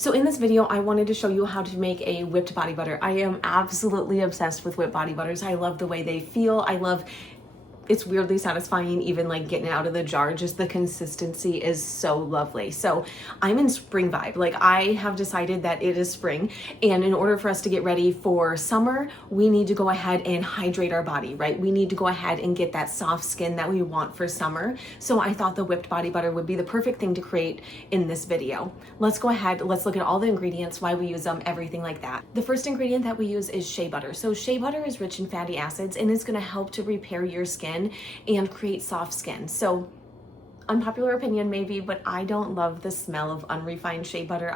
So in this video, I wanted to show you how to make a whipped body butter. I am absolutely obsessed with whipped body butters. I love the way they feel. It's weirdly satisfying, even like getting it out of the jar. Just the consistency is so lovely. So I'm in spring vibe. Like, I have decided that it is spring, and in order for us to get ready for summer, we need to go ahead and hydrate our body, right? We need to go ahead and get that soft skin that we want for summer. So I thought the whipped body butter would be the perfect thing to create in this video. Let's go ahead, let's look at all the ingredients, why we use them, everything like that. The first ingredient that we use is shea butter. So shea butter is rich in fatty acids, and it's gonna help to repair your skin and create soft skin. So unpopular opinion maybe, but I don't love the smell of unrefined shea butter.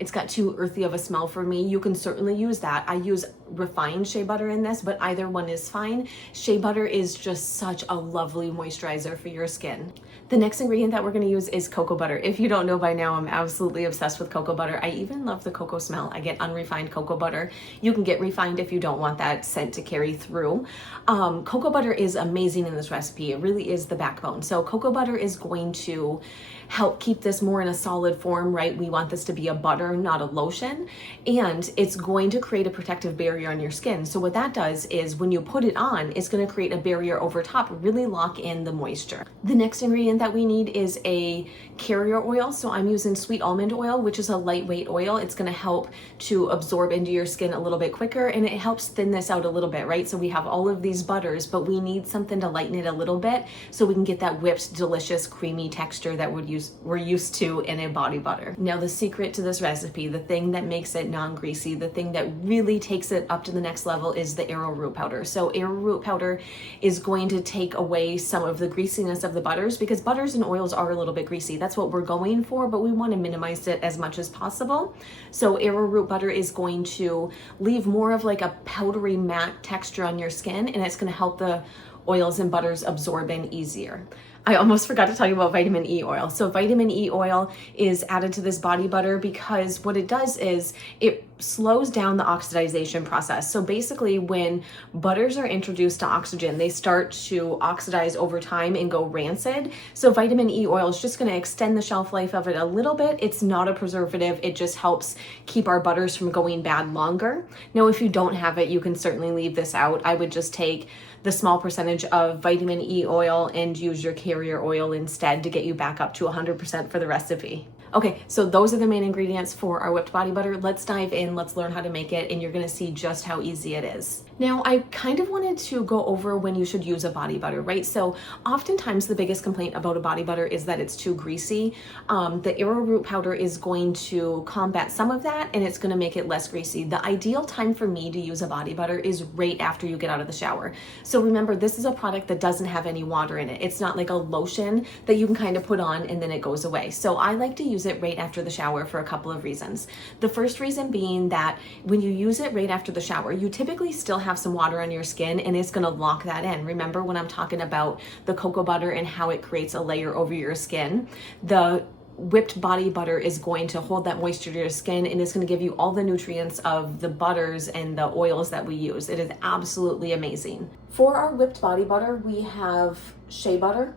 It's got too earthy of a smell for me. You can certainly use that. I use refined shea butter in this, but either one is fine. Shea butter is just such a lovely moisturizer for your skin. The next ingredient that we're gonna use is cocoa butter. If you don't know by now, I'm absolutely obsessed with cocoa butter. I even love the cocoa smell. I get unrefined cocoa butter. You can get refined if you don't want that scent to carry through. Cocoa butter is amazing in this recipe. It really is the backbone. So cocoa butter is going to help keep this more in a solid form, right? We want this to be a butter, not a lotion, and it's going to create a protective barrier on your skin. So what that does is when you put it on, it's going to create a barrier over top, really lock in the moisture. The next ingredient that we need is a carrier oil. So I'm using sweet almond oil, which is a lightweight oil. It's going to help to absorb into your skin a little bit quicker, and it helps thin this out a little bit, right? So we have all of these butters, but we need something to lighten it a little bit so we can get that whipped, delicious, creamy texture that we're used to in a body butter. Now, the secret to this recipe, the thing that makes it non-greasy, the thing that really takes it up to the next level, is the arrowroot powder. So arrowroot powder is going to take away some of the greasiness of the butters, because butters and oils are a little bit greasy. That's what we're going for, but we want to minimize it as much as possible. So arrowroot butter is going to leave more of like a powdery matte texture on your skin, and it's going to help the oils and butters absorb in easier. I almost forgot to tell you about vitamin E oil. So vitamin E oil is added to this body butter because what it does is it slows down the oxidization process. So basically, when butters are introduced to oxygen, they start to oxidize over time and go rancid. So vitamin E oil is just going to extend the shelf life of it a little bit. It's not a preservative. It just helps keep our butters from going bad longer. Now, if you don't have it, you can certainly leave this out. I would just take the small percentage of vitamin E oil and use your carrier oil instead to get you back up to 100% for the recipe. Okay, so those are the main ingredients for our whipped body butter. Let's dive in, let's learn how to make it, and you're gonna see just how easy it is. Now, I kind of wanted to go over when you should use a body butter, right? So oftentimes the biggest complaint about a body butter is that it's too greasy. The arrowroot powder is going to combat some of that, and it's gonna make it less greasy. The ideal time for me to use a body butter is right after you get out of the shower. So remember, this is a product that doesn't have any water in it. It's not like a lotion that you can kind of put on and then it goes away. So I like to use it right after the shower for a couple of reasons. The first reason being that when you use it right after the shower, you typically still have some water on your skin, and it's going to lock that in. Remember when I'm talking about the cocoa butter and how it creates a layer over your skin? The whipped body butter is going to hold that moisture to your skin, and it's going to give you all the nutrients of the butters and the oils that we use. It is absolutely amazing. For our whipped body butter, we have shea butter,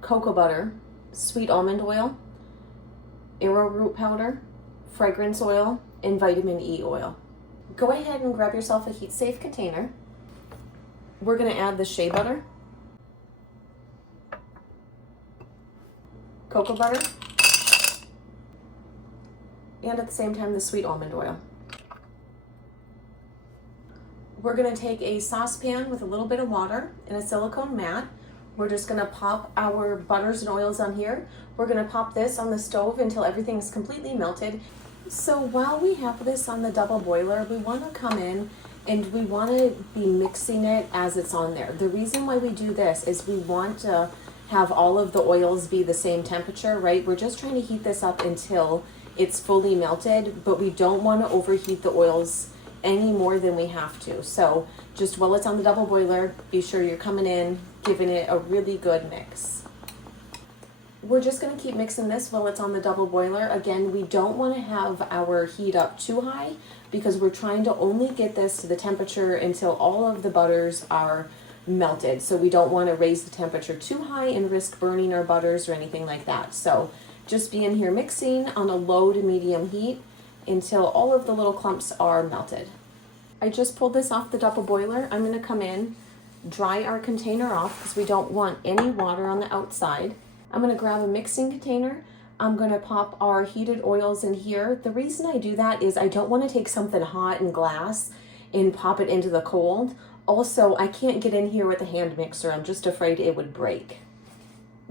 cocoa butter, sweet almond oil, arrowroot powder, fragrance oil, and vitamin E oil. Go ahead and grab yourself a heat-safe container. We're going to add the shea butter, cocoa butter, and at the same time the sweet almond oil. We're going to take a saucepan with a little bit of water and a silicone mat. We're just going to pop our butters and oils on here. We're going to pop this on the stove until everything's completely melted. So while we have this on the double boiler, we want to come in and we want to be mixing it as it's on there. The reason why we do this is we want to have all of the oils be the same temperature, right? We're just trying to heat this up until it's fully melted, but we don't want to overheat the oils any more than we have to. So just while it's on the double boiler, be sure you're coming in, giving it a really good mix. We're just going to keep mixing this while it's on the double boiler. Again, we don't want to have our heat up too high because we're trying to only get this to the temperature until all of the butters are melted. So we don't want to raise the temperature too high and risk burning our butters or anything like that. So Just be in here mixing on a low to medium heat until all of the little clumps are melted. I just pulled this off the double boiler. I'm gonna come in, dry our container off because we don't want any water on the outside. I'm gonna grab a mixing container. I'm gonna pop our heated oils in here. The reason I do that is I don't wanna take something hot and glass and pop it into the cold. Also, I can't get in here with a hand mixer. I'm just afraid it would break.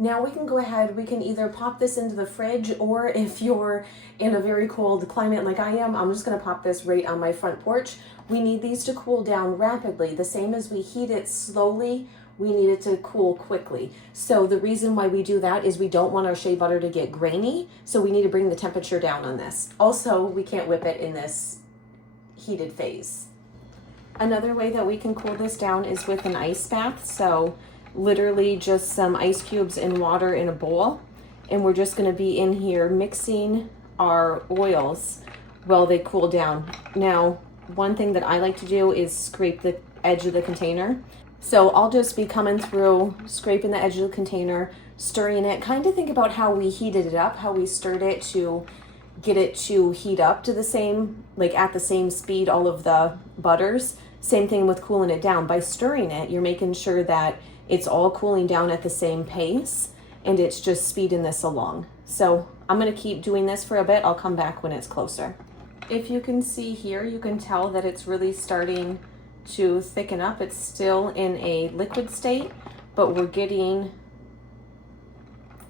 Now we can go ahead, we can either pop this into the fridge, or if you're in a very cold climate like I am, I'm just gonna pop this right on my front porch. We need these to cool down rapidly. The same as we heat it slowly, we need it to cool quickly. So the reason why we do that is we don't want our shea butter to get grainy, so we need to bring the temperature down on this. Also, we can't whip it in this heated phase. Another way that we can cool this down is with an ice bath. So literally just some ice cubes and water in a bowl, and we're just going to be in here mixing our oils while they cool down. Now, one thing that I like to do is scrape the edge of the container. So I'll just be coming through, scraping the edge of the container, stirring it. Kind of think about how we heated it up, how we stirred it to get it to heat up to the same, like at the same speed, all of the butters. Same thing with cooling it down. By stirring it, you're making sure that it's all cooling down at the same pace, and it's just speeding this along. So I'm gonna keep doing this for a bit. I'll come back when it's closer. If you can see here, you can tell that it's really starting to thicken up. It's still in a liquid state, but we're getting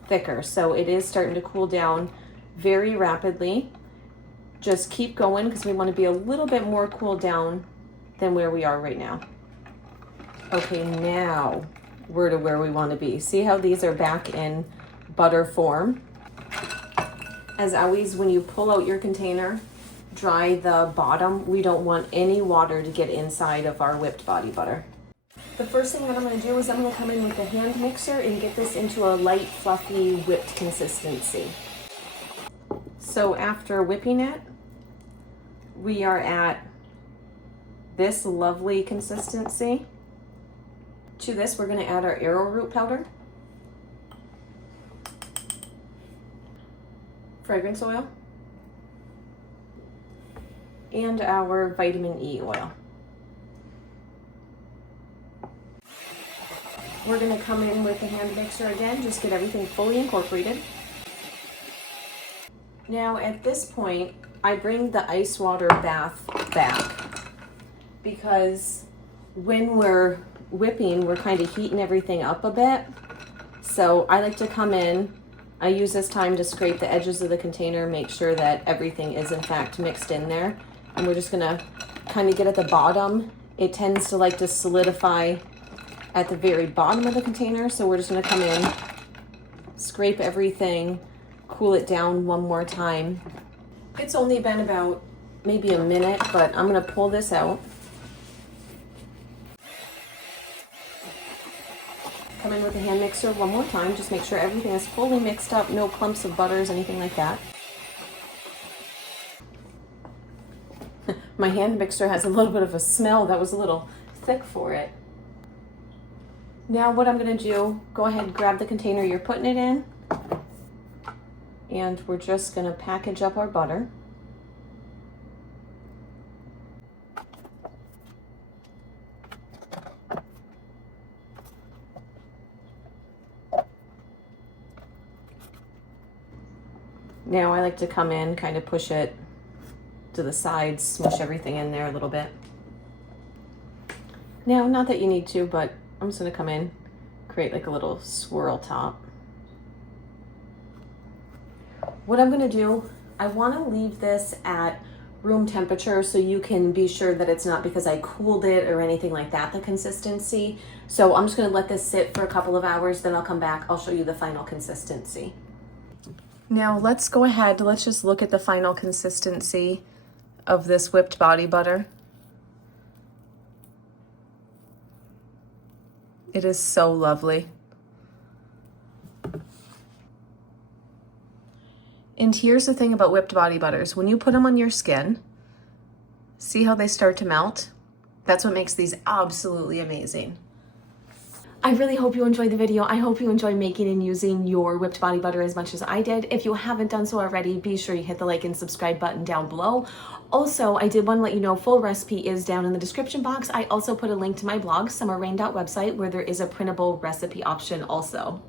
thicker. So it is starting to cool down very rapidly. Just keep going because we want to be a little bit more cooled down than where we are right now. Okay, now we're to where we want to be. See how these are back in butter form? As always, when you pull out your container, dry the bottom. We don't want any water to get inside of our whipped body butter. The first thing that I'm going to do is I'm going to come in with a hand mixer and get this into a light, fluffy, whipped consistency. So after whipping it, we are at this lovely consistency. To this, we're going to add our arrowroot powder, fragrance oil, and our vitamin E oil. We're going to come in with the hand mixer again, just get everything fully incorporated. Now at this point, I bring the ice water bath back because when we're whipping, we're kind of heating everything up a bit. So I like to come in, I use this time to scrape the edges of the container, make sure that everything is in fact mixed in there. And we're just gonna kind of get at the bottom. It tends to like to solidify at the very bottom of the container. So we're just gonna come in, scrape everything, cool it down one more time. It's only been about maybe a minute, but I'm gonna pull this out. Come in with the hand mixer one more time, just make sure everything is fully mixed up, no clumps of butters, anything like that. My hand mixer has a little bit of a smell. That was a little thick for it. Now what I'm gonna do, go ahead and grab the container you're putting it in, and we're just gonna package up our butter. Now I like to come in, kind of push it to the sides, smush everything in there a little bit. Now, not that you need to, but I'm just gonna come in, create like a little swirl top. What I'm gonna do, I wanna leave this at room temperature so you can be sure that it's not because I cooled it or anything like that, the consistency. So I'm just gonna let this sit for a couple of hours, then I'll come back, I'll show you the final consistency. Now let's go ahead, let's just look at the final consistency of this whipped body butter. It is so lovely. And here's the thing about whipped body butters. When you put them on your skin, see how they start to melt? That's what makes these absolutely amazing. I really hope you enjoyed the video. I hope you enjoy making and using your whipped body butter as much as I did. If you haven't done so already, be sure you hit the like and subscribe button down below. Also, I did want to let you know, full recipe is down in the description box. I also put a link to my blog, summerrain.website, where there is a printable recipe option also.